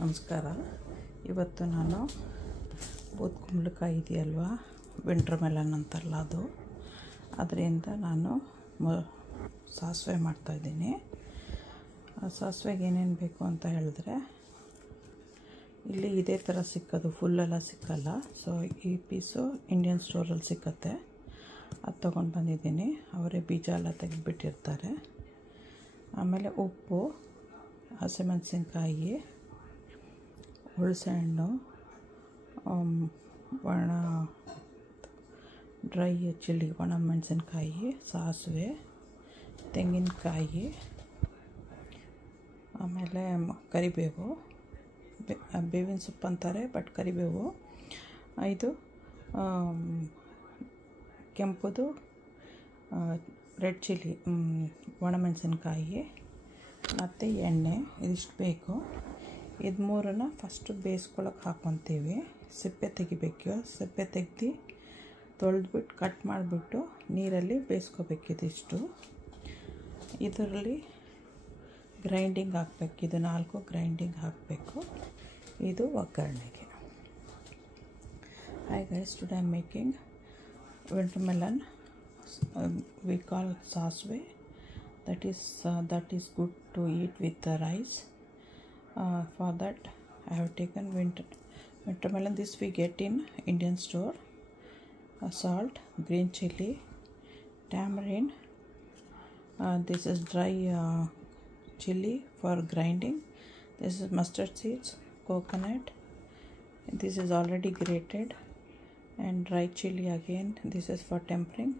ನಮಸ್ಕಾರ. ಇವತ್ತು ನಾನು ಬೂದ್ಕುಂಬಳಕಾಯಿ ಇದೆಯಲ್ವಾ, ವಿಂಟರ್ ಮೆಲನ್ ಅಂತಾರಲ್ಲ ಅದು, ಅದರಿಂದ ನಾನು ಸಾಸಿವೆ ಮಾಡ್ತಾಯಿದ್ದೀನಿ. ಸಾಸಿವೆಗೆ ಏನೇನು ಬೇಕು ಅಂತ ಹೇಳಿದ್ರೆ, ಇಲ್ಲಿ ಇದೇ ಥರ ಸಿಕ್ಕೋದು, ಫುಲ್ಲೆಲ್ಲ ಸಿಕ್ಕಲ್ಲ. ಸೊ ಈ ಪೀಸು ಇಂಡಿಯನ್ ಸ್ಟೋರಲ್ಲಿ ಸಿಕ್ಕತ್ತೆ, ಅದು ತೊಗೊಂಡು ಬಂದಿದ್ದೀನಿ. ಅವರೇ ಬೀಜ ಎಲ್ಲ ತೆಗೆದುಬಿಟ್ಟಿರ್ತಾರೆ. ಆಮೇಲೆ ಉಪ್ಪು, ಹಸಿಮೆಣಸಿನ್ಕಾಯಿ, ಹುಣಸೆಹಣ್ಣು, ಒಣ ಡ್ರೈ ಚಿಲ್ಲಿ, ಒಣ ಮೆಣಸಿನ್ಕಾಯಿ, ಸಾಸಿವೆ, ತೆಂಗಿನಕಾಯಿ, ಆಮೇಲೆ ಕರಿಬೇವು, ಬೇವಿನ ಸೊಪ್ಪು ಅಂತಾರೆ, ಬಟ್ ಕರಿಬೇವು, ಇದು ಕೆಂಪುದು ರೆಡ್ ಚಿಲ್ಲಿ, ಒಣಮೆಣಸಿನ್ಕಾಯಿ ಮತ್ತು ಎಣ್ಣೆ, ಇದಿಷ್ಟು ಬೇಕು. ಇದು ಮೂರನ್ನ ಫಸ್ಟು ಬೇಯಿಸ್ಕೊಳಕ್ಕೆ ಹಾಕ್ಕೊತೀವಿ. ಸಿಪ್ಪೆ ತೆಗಿಬೇಕು. ಸಿಪ್ಪೆ ತೆಗ್ದು ತೊಳೆದ್ಬಿಟ್ಟು ಕಟ್ ಮಾಡಿಬಿಟ್ಟು ನೀರಲ್ಲಿ ಬೇಯಿಸ್ಕೋಬೇಕು. ಇದಿಷ್ಟು ಇದರಲ್ಲಿ ಗ್ರೈಂಡಿಂಗ್ ಹಾಕಬೇಕು. ಇದು 4 ಗ್ರೈಂಡಿಂಗ್ ಹಾಕಬೇಕು. ಇದು ಒಗ್ಗರಣೆಗೆ. Hi guys, today I am making winter melon. We call sasve. That is good to eat with the rice. For that I have taken winter melon. This we get in Indian store. Salt, green chili, tamarind. This is dry chili for grinding. This is mustard seeds, coconut. This is already grated, and dry chili again. This is for tempering.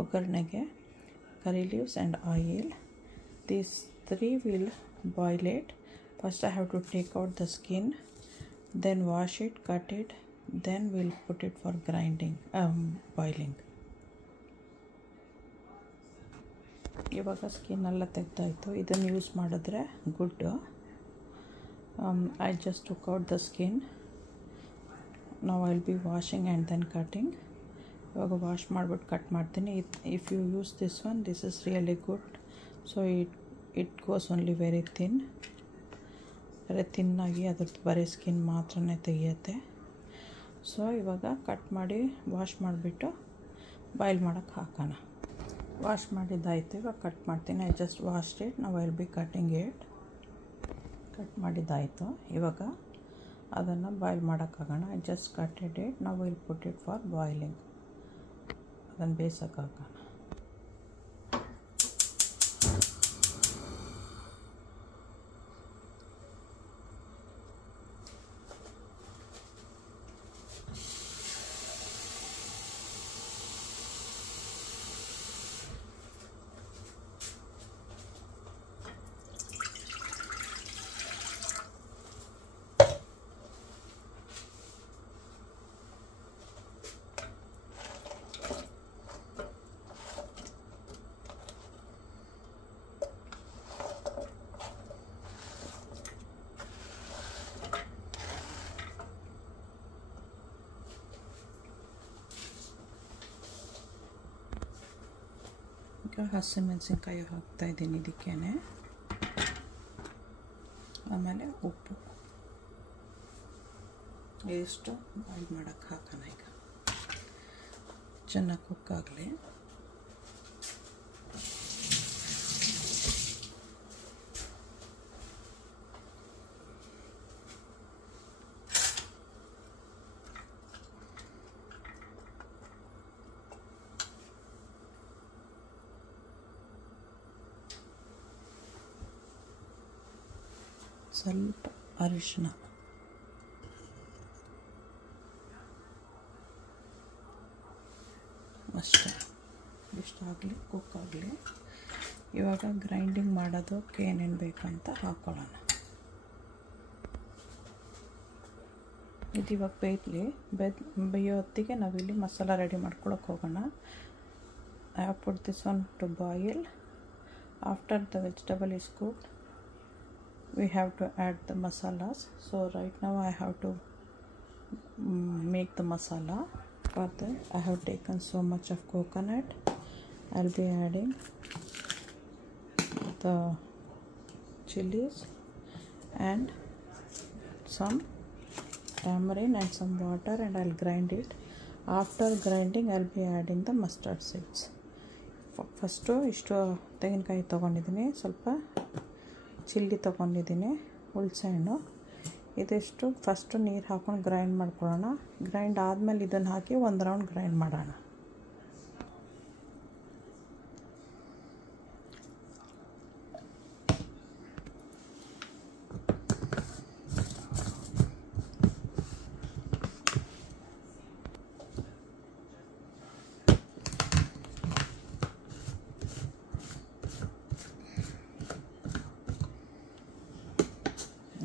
Ogarnege, curry leaves and oil. These 3 will boil it. First I have to take out the skin, then wash it, cut it, then we'll put it for grinding, boiling. ಇವಾಗ skin ಎಲ್ಲ ತೆಗ್ದಾಯಿತು. ಇದನ್ನು use ಮಾಡಿದ್ರೆ good. I just took out the skin. Now I'll be washing and then cutting. ಇವಾಗ wash ಮಾಡಿಬಿಟ್ಟು cut ಮಾಡ್ತೀನಿ. If you use this one, this is really good. So it goes only very thin. ತಿನ್ನಾಗಿ ಅದ್ರದ್ದು ಬರೀ skin ಮಾತ್ರನೇ ತೆಗಿಯುತ್ತೆ. So ಇವಾಗ cut ಮಾಡಿ ವಾಶ್ ಮಾಡಿಬಿಟ್ಟು ಬಾಯ್ಲ್ ಮಾಡೋಕ್ಕೆ ಹಾಕೋಣ. ವಾಶ್ ಮಾಡಿದ್ದಾಯಿತು. ಇವಾಗ ಕಟ್ ಮಾಡ್ತೀನಿ. I just washed it. ನಾವು I'll be cutting it. Cut ಮಾಡಿದ್ದಾಯಿತು. ಇವಾಗ ಅದನ್ನು ಬಾಯ್ಲ್ ಮಾಡೋಕ್ಕಾಗೋಣ. I just cutted it. ನಾವು will put it for boiling. ಅದನ್ನು ಬೇಯಿಸೋಕೆ ಹಾಕೋಣ. ಈಗ ಹಸಿಮೆಣಸಿನ್ಕಾಯಿ ಹಾಕ್ತಾಯಿದ್ದೀನಿ ಇದಕ್ಕೇನೆ. ಆಮೇಲೆ ಉಪ್ಪು ಇಷ್ಟು ಬಾಯ್ಲ್ ಮಾಡೋಕ್ಕೆ ಹಾಕೋಣ. ಈಗ ಚೆನ್ನಾಗಿ ಕುಕ್ ಆಗಲಿ. ಸ್ವಲ್ಪ ಅರಿಶಿನ, ಅಷ್ಟೇ. ಇಷ್ಟಾಗಲಿ, ಕುಕ್ ಆಗಲಿ. ಇವಾಗ ಗ್ರೈಂಡಿಂಗ್ ಮಾಡೋದಕ್ಕೆ ಏನೇನು ಬೇಕಂತ ಹಾಕ್ಕೊಳ್ಳೋಣ. ಇದು ಇವಾಗ ಬೇಯೋ ಹೊತ್ತಿಗೆ ನಾವಿಲ್ಲಿ ಮಸಾಲ ರೆಡಿ ಮಾಡ್ಕೊಳಕ್ಕೆ ಹೋಗೋಣ. I have put this one to boil. After the vegetable is cooked, we have to add the masalas. So right now I have to make the masala. For that I have taken so much of coconut. I'll be adding the chilies and some tamarind and some water and I'll grind it. After grinding I'll be adding the mustard seeds. First ಇಷ್ಟು ತೆಂಗಿನಕಾಯಿ ತೊಗೊಂಡಿದ್ದೀನಿ, ಸ್ವಲ್ಪ chilli ತೊಗೊಂಡಿದ್ದೀನಿ, ಹುಣಸೆಹಣ್ಣು ಇದಿಷ್ಟು first ನೀರು ಹಾಕ್ಕೊಂಡು grind ಮಾಡ್ಕೊಳ್ಳೋಣ. ಗ್ರೈಂಡ್ ಆದಮೇಲೆ ಇದನ್ನು ಹಾಕಿ ಒಂದು ರೌಂಡ್ ಗ್ರೈಂಡ್ ಮಾಡೋಣ.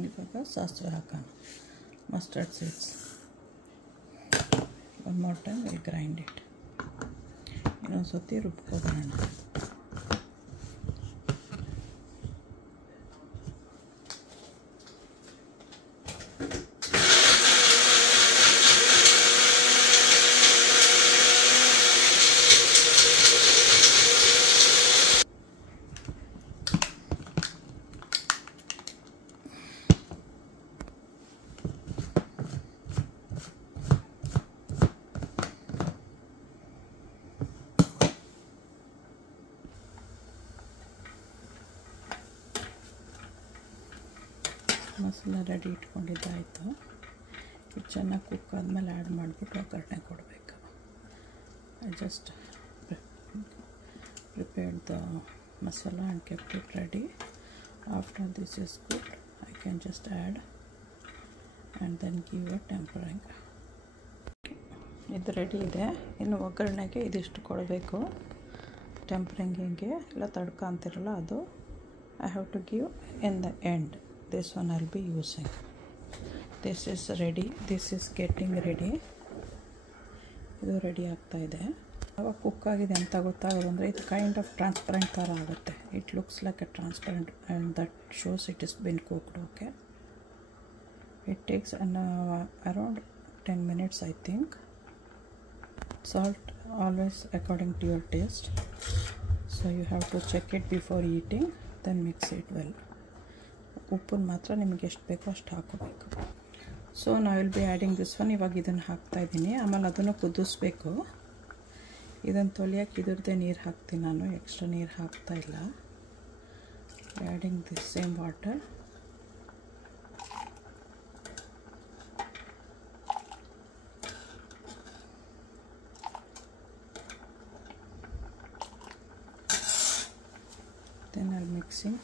ಇವಾಗ ಸಾಸಿವೆ ಹಾಕೋಣ, mustard seeds. One more time will grind it. ಇನ್ನೊಂದು ಸತಿ ರುಬ್ಕೊಬರೋಣ. ಮಸಾಲ ರೆಡಿ ಇಟ್ಕೊಂಡಿದ್ದಾಯಿತು. ಇದು ಚೆನ್ನಾಗಿ ಕುಕ್ ಆದಮೇಲೆ ಆ್ಯಡ್ ಮಾಡಿಬಿಟ್ಟು ಒಗ್ಗರಣೆ ಕೊಡಬೇಕು. I just prepared the masala and kept it ready. After this is cooked I can just add and then give a tempering. ಇದು ready ಇದೆ. ಇನ್ನು ಒಗ್ಗರಣೆಗೆ ಇದಿಷ್ಟು ಕೊಡಬೇಕು. ಟೆಂಪರಿಂಗಿಗೆ ಇಲ್ಲ ತಡ್ಕ ಅಂತಿರಲ್ಲ ಅದು I have to give in the end. This one I'll be using. This is ready. This is getting ready. ಇದು ರೆಡಿ ಆಗ್ತಾ ಇದೆ. ಅವಾಗ ಕುಕ್ ಆಗಿದೆ ಅಂತ ಗೊತ್ತಾಗೋದು ಅಂದರೆ ಇದು ಕೈಂಡ್ ಆಫ್ ಟ್ರಾನ್ಸ್ಪರೆಂಟ್ ಥರ ಆಗುತ್ತೆ. It looks like A transparent and that shows it is been cooked. Okay, it takes around 10 minutes I think. Salt always according to your taste, so you have to check it before eating, then mix it well. ಉಪ್ಪನ್ನು ಮಾತ್ರ ನಿಮಗೆ ಎಷ್ಟು ಬೇಕೋ ಅಷ್ಟು ಹಾಕೋಬೇಕು. So ನಾ will be adding this one. ಇವಾಗ ಇದನ್ನು ಹಾಕ್ತಾಯಿದ್ದೀನಿ. ಆಮೇಲೆ ಅದನ್ನು ಕುದಿಸ್ಬೇಕು. ಇದನ್ನು ತೊಳಿಯೋಕೆ ಇದ್ರದ್ದೇ ನೀರು ಹಾಕ್ತೀನಿ ನಾನು, ಎಕ್ಸ್ಟ್ರಾ ನೀರು ಹಾಕ್ತಾಯಿಲ್ಲ. Adding this same water. Then ಅಲ್ಲಿ ಮಿಕ್ಸಿಂಗ್,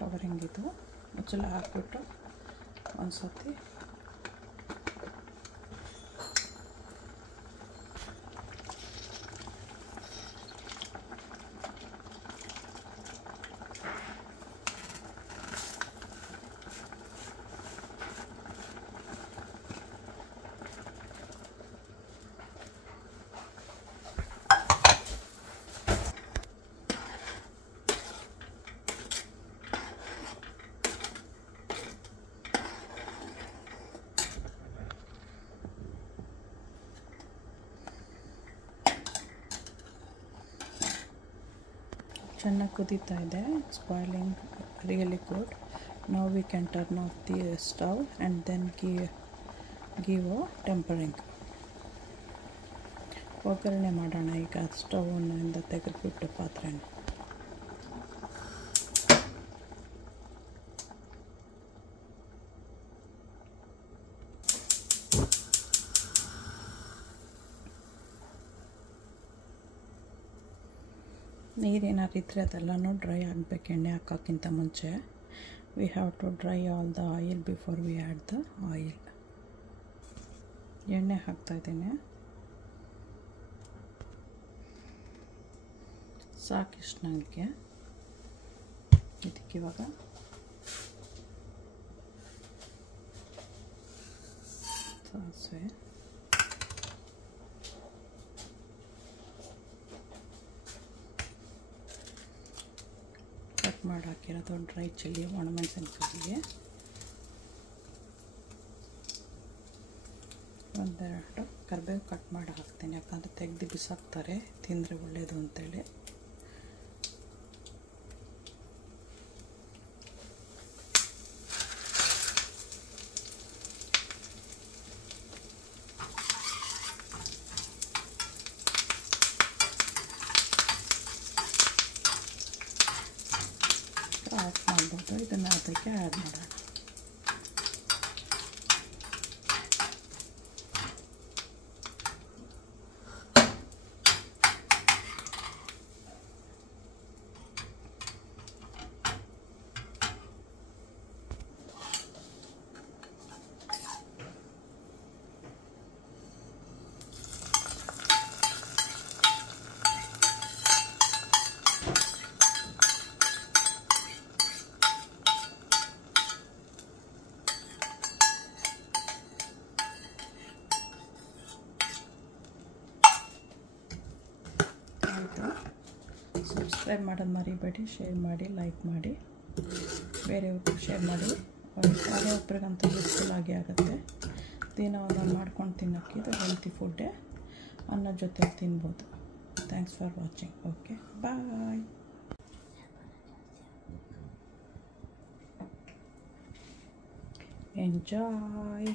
ಕವರಿಂಗ್ ಇದು ಮುಚ್ಚಲ ಹಾಕ್ಬಿಟ್ಟು ಒಂದು ಸತಿ ಚೆನ್ನಾಗಿ ಕುದೀತಾ ಇದೆ. It's boiling really good. Now we can turn off the stove and then give tempering. ಒಗ್ಗರಣೆ ಮಾಡೋಣ. ಈಗ ಸ್ಟವ್ನಿಂದ ತೆಗೆದುಬಿಟ್ಟು ಪಾತ್ರೆನ ನೀರೇನಾದ್ರು ಇದ್ದರೆ ಅದೆಲ್ಲನೂ ಡ್ರೈ ಆಗಬೇಕು. ಎಣ್ಣೆ ಹಾಕೋಕ್ಕಿಂತ ಮುಂಚೆ we have to dry all the oil before we add the oil. ಎಣ್ಣೆ ಹಾಕ್ತಾಯಿದ್ದೀನಿ. ಸಾಕಿಷ್ಟು ನನಗೆ. ಇದಕ್ಕಿವಾಗ ಸಾಸಿವೆ, ಕಟ್ ಮಾಡಿ ಹಾಕಿರೋದು ಡ್ರೈ ಚಿಲ್ಲಿ, ಒಣಮೆಣಸಿನ್ಕಾಯಿಗೆ ಒಂದೆರಡು ಕರಿಬೇವು ಕಟ್ ಮಾಡಿ ಹಾಕ್ತೀನಿ. ಯಾಕಂದರೆ ತೆಗೆದು ಬಿಸಾಕ್ತಾರೆ, ತಿಂದರೆ ಒಳ್ಳೆಯದು ಅಂತೇಳಿ. ಸಬ್ಸ್ಕ್ರೈಬ್ ಮಾಡೋದು ಮರಿಬೇಡಿ, ಶೇರ್ ಮಾಡಿ, ಲೈಕ್ ಮಾಡಿ, ಬೇರೆಯವ್ರಿಗೂ ಶೇರ್ ಮಾಡಿ. ಯಾರೇ ಒಬ್ರಿಗಂತೂ ಯೂಸ್ಫುಲ್ ಆಗಿ ಆಗುತ್ತೆ. ದಿನ ಒಂದೊಂದು ಮಾಡ್ಕೊಂಡು ತಿನ್ನೋಕ್ಕೆ ಇದು ಹೆಲ್ತಿ ಫುಡ್ಡೇ, ಅನ್ನದ ಜೊತೆ ತಿನ್ಬೋದು. Thanks for watching. Okay, bye. Enjoy.